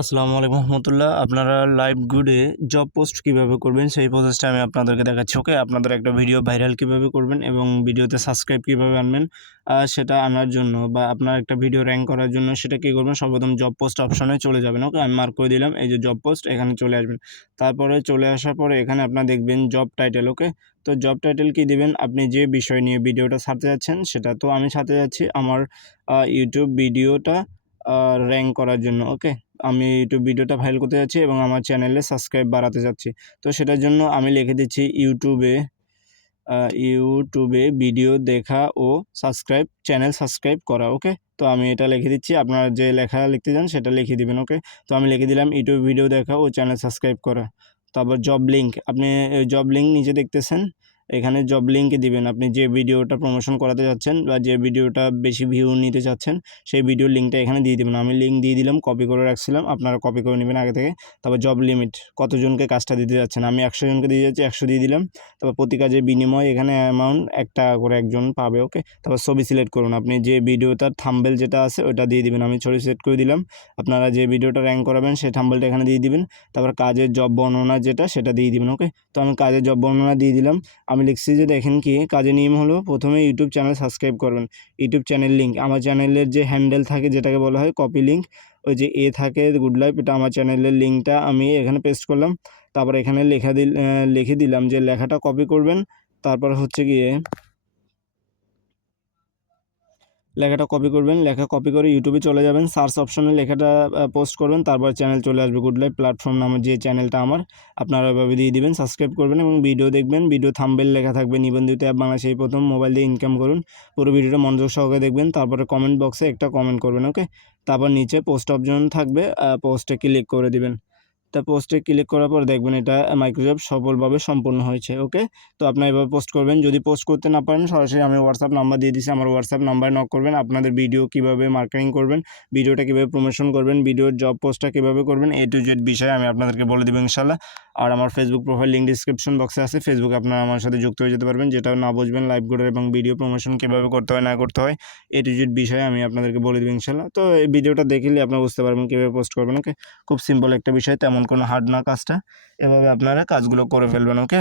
আসসালামু আলাইকুম রহমতুল্লাহ। আপনারা লাইভ গুডে জব পোস্ট কীভাবে করবেন সেই প্রসেসটা আমি আপনাদেরকে দেখাচ্ছি। ওকে, আপনাদের একটা ভিডিও ভাইরাল কীভাবে করবেন এবং ভিডিওতে সাবস্ক্রাইব কীভাবে আনবেন সেটা আনার জন্য বা আপনার একটা ভিডিও র্যাঙ্ক করার জন্য সেটা কী করবেন, সর্বপ্রথম জব পোস্ট অপশনে চলে যাবেন। ওকে, আমি মার্ক করে দিলাম, এই যে জব পোস্ট, এখানে চলে আসবেন। তারপরে চলে আসার পরে এখানে আপনারা দেখবেন জব টাইটেল। ওকে, তো জব টাইটেল কী দিবেন, আপনি যে বিষয় নিয়ে ভিডিওটা ছাড়তে যাচ্ছেন সেটা। তো আমি ছাড়তে যাচ্ছি আমার ইউটিউব ভিডিওটা র্যাঙ্ক করার জন্য। ওকে, আমি ইউটিউব ভিডিওটা ভাইরাল করতে যাচ্ছি এবং আমার চ্যানেলে সাবস্ক্রাইব বাড়াতে যাচ্ছি। তো সেটার জন্য আমি লিখে দিচ্ছি ইউটিউবে ভিডিও দেখা ও চ্যানেল সাবস্ক্রাইব করা। ওকে, তো আমি এটা লিখে দিচ্ছি, আপনারা যে লেখা লিখতে চান সেটা লিখে দিবেন। ওকে, তো আমি লিখে দিলাম ইউটিউব ভিডিও দেখা ও চ্যানেল সাবস্ক্রাইব করা। তারপর জব লিঙ্ক, আপনি জব লিঙ্ক নিচে দেখতেছেন, এখানে জব লিঙ্কে দিবেন। আপনি যে ভিডিওটা প্রমোশন করাতে যাচ্ছেন বা যে ভিডিওটা বেশি ভিউ নিতে চাচ্ছেন সেই ভিডিওর লিঙ্কটা এখানে দিয়ে দেবেন। আমি লিঙ্ক দিয়ে দিলাম, কপি করে রাখছিলাম, আপনারা কপি করে নেবেন আগে থেকে। তারপর জব লিমিট, কতজনকে কাজটা দিতে যাচ্ছেন, আমি 100 জনকে দিয়ে যাচ্ছি, 100 দিয়ে দিলাম। তারপর প্রতি কাজের বিনিময় এখানে অ্যামাউন্ট 1 টাকা করে একজন পাবে। ওকে, তারপর ছবি সিলেক্ট করুন, আপনি যে ভিডিওটার থাম্বনেল যেটা আছে ওটা দিয়ে দিবেন। আমি ছবি সিলেক্ট করে দিলাম। আপনারা যে ভিডিওটা র্যাঙ্ক করাবেন সেই থাম্বনেলটা এখানে দিয়ে দিবেন। তারপর কাজের জব বর্ণনা যেটা সেটা দিয়ে দিবেন। ওকে, তো আমি কাজের জব বর্ণনা দিয়ে দিলাম। আমি লিখছি যে দেখেন কি কাজের নিয়ম হলো, প্রথমে ইউটিউব চ্যানেল সাবস্ক্রাইব করবেন। ইউটিউব চ্যানেল লিঙ্ক, আমার চ্যানেলের যে হ্যান্ডেল থাকে যেটাকে বলা হয় কপি লিঙ্ক, ওই যে থাকে গুড লাইফ, এটা আমার চ্যানেলের লিঙ্কটা আমি এখানে পেস্ট করলাম। তারপর এখানে লিখে দিলাম যে লেখাটা কপি করবেন। তারপর হচ্ছে গিয়ে লেখা কপি করে ইউটিউবে চলে যাবেন, সার্চ অপশনে লেখাটা পোস্ট করবেন, তারপর চ্যানেল চলে আসবে গুড লাইফ প্ল্যাটফর্ম নামের যে চ্যানেলটা আমার। আপনারা ওইভাবে দিয়ে দিবেন, সাবস্ক্রাইব করবেন এবং ভিডিও দেখবেন। ভিডিও থাম্বনেল লেখা থাকবে নিবন্ধিত অ্যাপ বাংলাদেশে প্রথম মোবাইল দিয়ে ইনকাম করুন। পুরো ভিডিওটা মনোযোগ সহকারে দেখবেন, তারপরে কমেন্ট বক্সে একটা কমেন্ট করবেন। ওকে, তারপর নিচে পোস্ট অপশন থাকবে, পোস্টে ক্লিক করে দিবেন। তা পোস্টে ক্লিক করার পর দেখবেন এটা মাইক্রোসফট সফলভাবে সম্পন্ন হয়েছে। ওকে, তো আপনারা এভাবে পোস্ট করবেন। যদি পোস্ট করতে না পারেন সরাসরি আমি হোয়াটসঅ্যাপ নাম্বার দিয়ে দিচ্ছি, আমার হোয়াটসঅ্যাপ নাম্বারে নক করবেন। আপনাদের ভিডিও কীভাবে মার্কেটিং করবেন, ভিডিওটা কীভাবে প্রমোশন করবেন, ভিডিওর জব পোস্টটা কীভাবে করবেন, A to Z বিষয়ে আমি আপনাদেরকে বলে দেবো ইনশাল্লাহ। আর আমার ফেসবুক প্রোফাইল লিঙ্ক ডিসক্রিপশন বক্সে আছে, ফেসবুকে আপনারা আমার সাথে যুক্ত হয়ে যেতে পারবেন। যেটাও না বুঝবেন লাইভ গুডের এবং ভিডিও প্রমোশন কীভাবে করতে হয় না করতে হয়, A to Z বিষয়ে আমি আপনাদেরকে বলে দেবো ইনশাল্লাহ। তো এই ভিডিওটা দেখলে আপনারা বুঝতে পারবেন কীভাবে পোস্ট করবেন। ওকে, খুব সিম্পল একটা বিষয়, তেমন কোনো হার্ড না কাজটা। এভাবে আপনারা কাজগুলো করে ফেলবেন। ওকে।